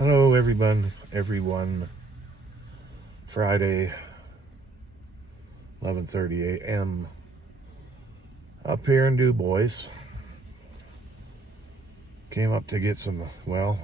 Hello everyone. Friday, 11:30 a.m. up here in Du Bois. Came up to get some, I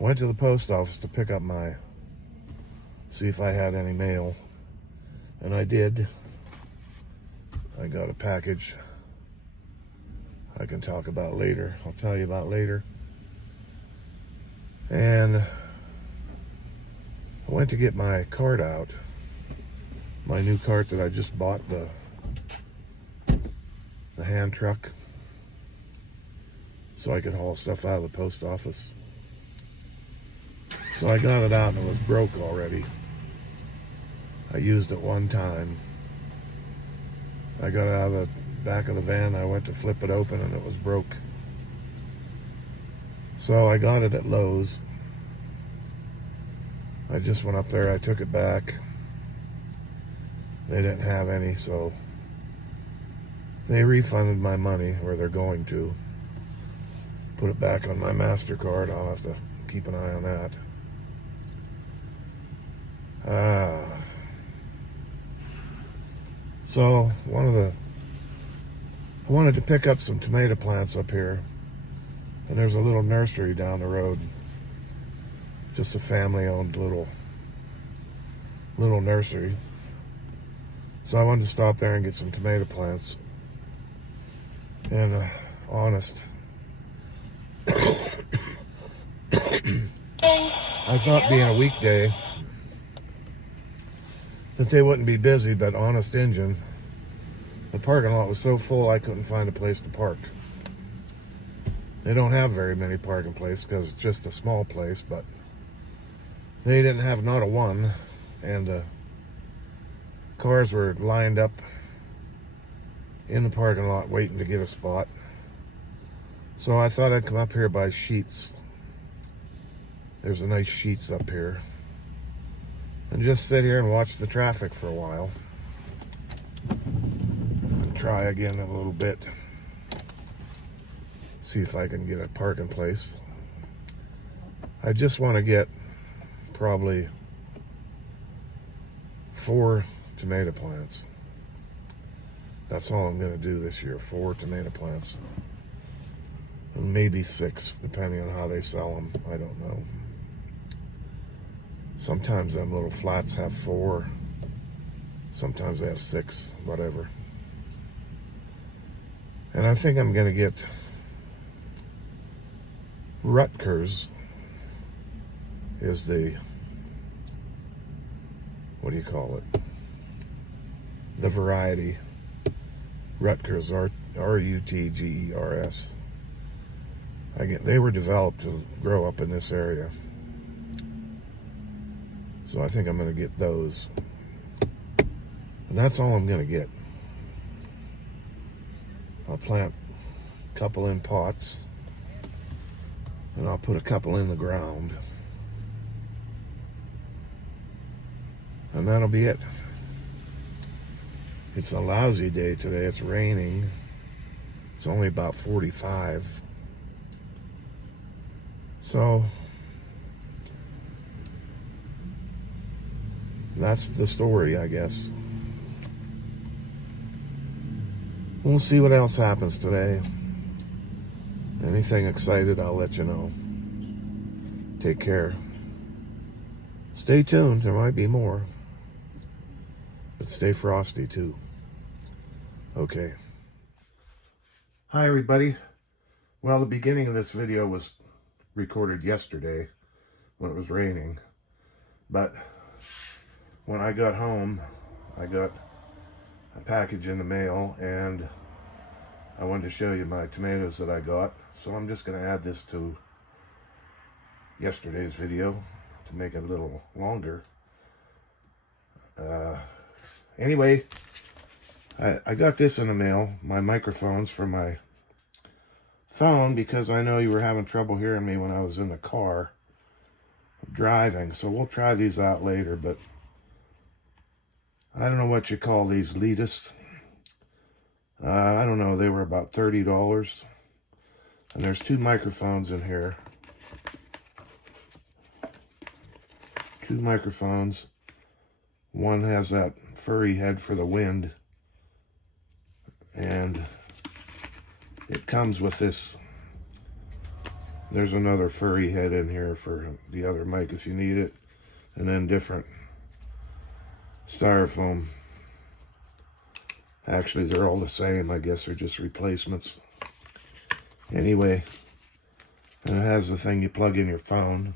went to the post office to pick up see if I had any mail. And I did. I got a package I can talk about later. I'll tell you about later. And I went to get my cart out. My new cart that I just bought, the hand truck, so I could haul stuff out of the post office. So I got it out and it was broke already. I used it one time. I got out of the back of the van, I went to flip it open and it was broke. So I got it at Lowe's. I just went up there, I took it back. They didn't have any, so they refunded my money, or they're going to. Put it back on my MasterCard. I'll have to keep an eye on that. So I wanted to pick up some tomato plants up here, and there's a little nursery down the road. Just a family-owned little nursery. So I wanted to stop there and get some tomato plants. And honest, I thought being a weekday that they wouldn't be busy, but honest engine, the parking lot was so full I couldn't find a place to park. They don't have very many parking places because it's just a small place, but they didn't have not a one, and the cars were lined up in the parking lot waiting to get a spot. So I thought I'd come up here by Sheets. There's a nice Sheets up here. And just sit here and watch the traffic for a while. And try again in a little bit. See if I can get a parking place. I just want to get probably 4 tomato plants. That's all I'm going to do this year, 4 tomato plants. And maybe 6, depending on how they sell them. I don't know. Sometimes them little flats have 4. Sometimes they have 6, whatever. And I think I'm going to get Rutgers is the, what do you call it? The variety. Rutgers, R-U-T-G-E-R-S. They were developed to grow up in this area. So I think I'm going to get those. And that's all I'm going to get. I'll plant a couple in pots. And I'll put a couple in the ground. And that'll be it. It's a lousy day today. It's raining. It's only about 45. So that's the story, I guess. We'll see what else happens today. Anything excited, I'll let you know. Take care. Stay tuned, there might be more. But stay frosty too. Okay. Hi everybody. Well, the beginning of this video was recorded yesterday when it was raining. But when I got home, I got a package in the mail and I wanted to show you my tomatoes that I got. So I'm just going to add this to yesterday's video to make it a little longer. Anyway, I got this in the mail, my microphones for my phone, because I know you were having trouble hearing me when I was in the car driving. So we'll try these out later, but I don't know what you call these, elitist. I don't know, they were about $30. And there's 2 microphones in here. 2 microphones. One has that furry head for the wind, and it comes with this. There's another furry head in here for the other mic if you need it, and then different styrofoam. Actually, they're all the same. I guess they're just replacements. Anyway, and it has the thing you plug in your phone.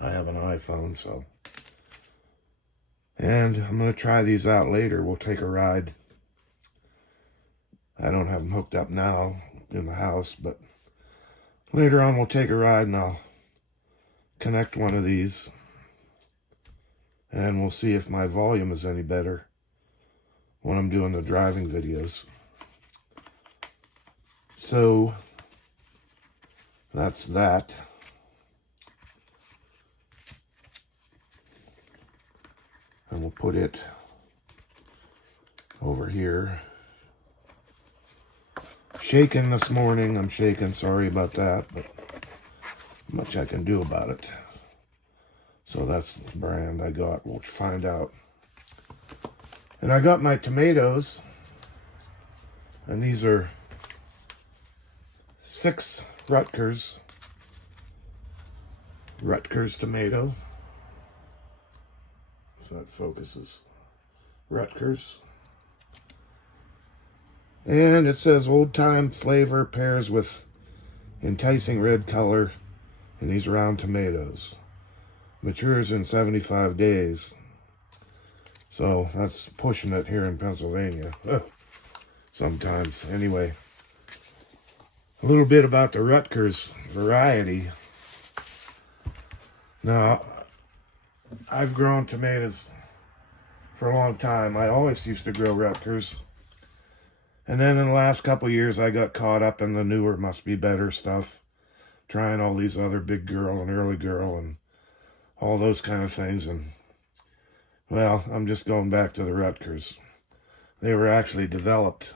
I have an iPhone, so. And I'm going to try these out later. We'll take a ride. I don't have them hooked up now in the house, but later on we'll take a ride and I'll connect one of these. And we'll see if my volume is any better when I'm doing the driving videos. So that's that. And we'll put it over here. Shaking this morning. I'm shaking. Sorry about that, but much I can do about it. So that's the brand I got. We'll find out. And I got my tomatoes. And these are 6 Rutgers tomato. So that focuses. Rutgers. And it says old time flavor pairs with enticing red color in these round tomatoes. Matures in 75 days. So that's pushing it here in Pennsylvania. Sometimes. Anyway. A little bit about the Rutgers variety. Now, I've grown tomatoes for a long time. I always used to grow Rutgers. And then in the last couple of years, I got caught up in the newer, must be better stuff. Trying all these other big girl and early girl and all those kind of things. And, well, I'm just going back to the Rutgers. They were actually developed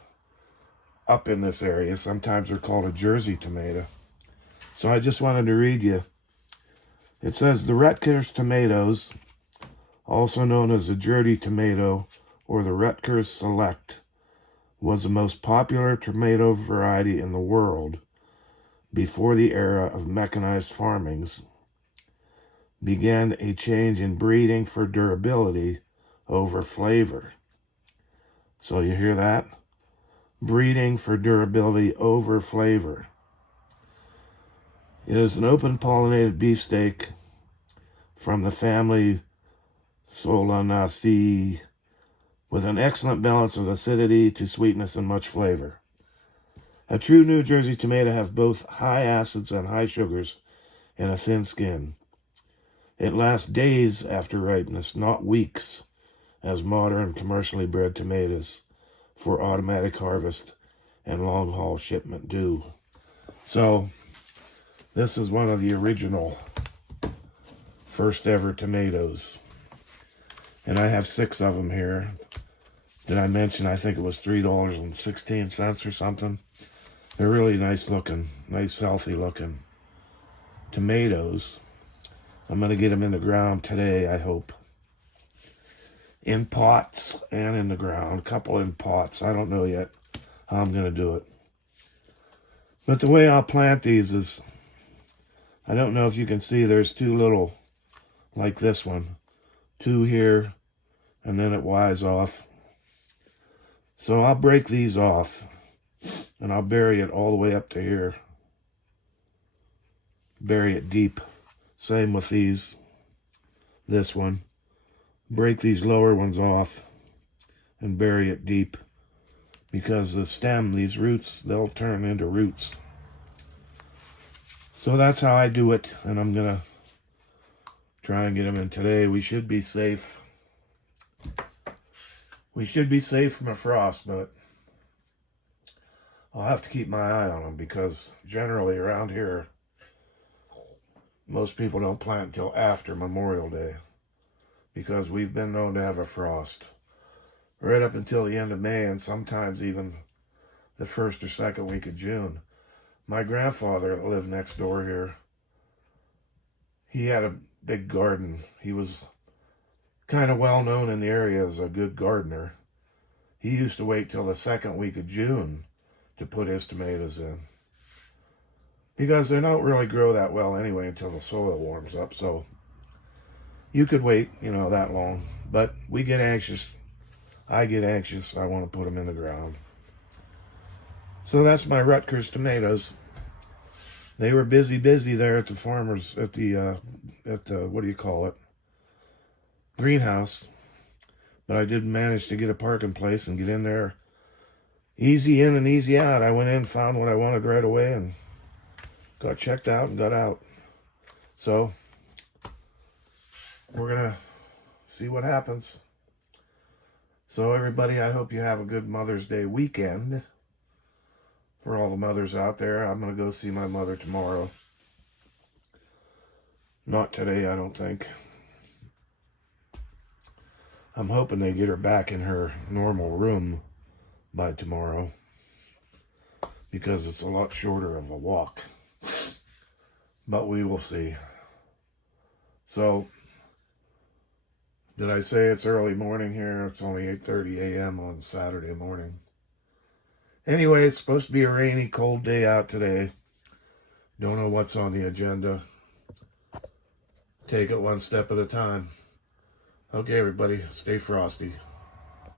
up in this area. Sometimes they're called a Jersey tomato. So I just wanted to read you. It says the Rutgers tomatoes, also known as the Jersey tomato or the Rutgers Select, was the most popular tomato variety in the world before the era of mechanized farmings began a change in breeding for durability over flavor. So you hear that? Breeding for durability over flavor. It is an open pollinated beefsteak from the family Solanaceae with an excellent balance of acidity to sweetness and much flavor. A true New Jersey tomato has both high acids and high sugars and a thin skin. It lasts days after ripeness, not weeks, as modern commercially bred tomatoes for automatic harvest and long-haul shipment do. So, this is one of the original first ever tomatoes. And I have 6 of them here. Did I mention I think it was $3.16 or something? They're really nice looking, nice healthy looking tomatoes. I'm going to get them in the ground today, I hope. In pots and in the ground. A couple in pots. I don't know yet how I'm going to do it. But the way I'll plant these is, I don't know if you can see, there's 2 little, like this one. 2 here, and then it Y's off. So I'll break these off, and I'll bury it all the way up to here. Bury it deep. Same with these. This one. Break these lower ones off and bury it deep. Because the stem, these roots, they'll turn into roots. So that's how I do it, and I'm going to try and get them in today. We should be safe. We should be safe from a frost, but I'll have to keep my eye on them because generally around here, most people don't plant until after Memorial Day because we've been known to have a frost right up until the end of May and sometimes even the 1st or 2nd week of June. My grandfather that lived next door here, he had a big garden. He was kind of well known in the area as a good gardener. He used to wait till the second week of June to put his tomatoes in, because they don't really grow that well anyway until the soil warms up. So you could wait, that long. But we get anxious. I get anxious. I want to put them in the ground. So that's my Rutgers tomatoes. They were busy there at the farmers, at the what do you call it? Greenhouse. But I did manage to get a parking place and get in there. Easy in and easy out. I went in, found what I wanted right away, and got checked out and got out. So we're going to see what happens. So everybody, I hope you have a good Mother's Day weekend. For all the mothers out there, I'm going to go see my mother tomorrow. Not today, I don't think. I'm hoping they get her back in her normal room by tomorrow, because it's a lot shorter of a walk. But we will see. So, did I say it's early morning here? It's only 8:30 a.m. on Saturday morning. Anyway, it's supposed to be a rainy, cold day out today. Don't know what's on the agenda. Take it one step at a time. Okay, everybody, stay frosty.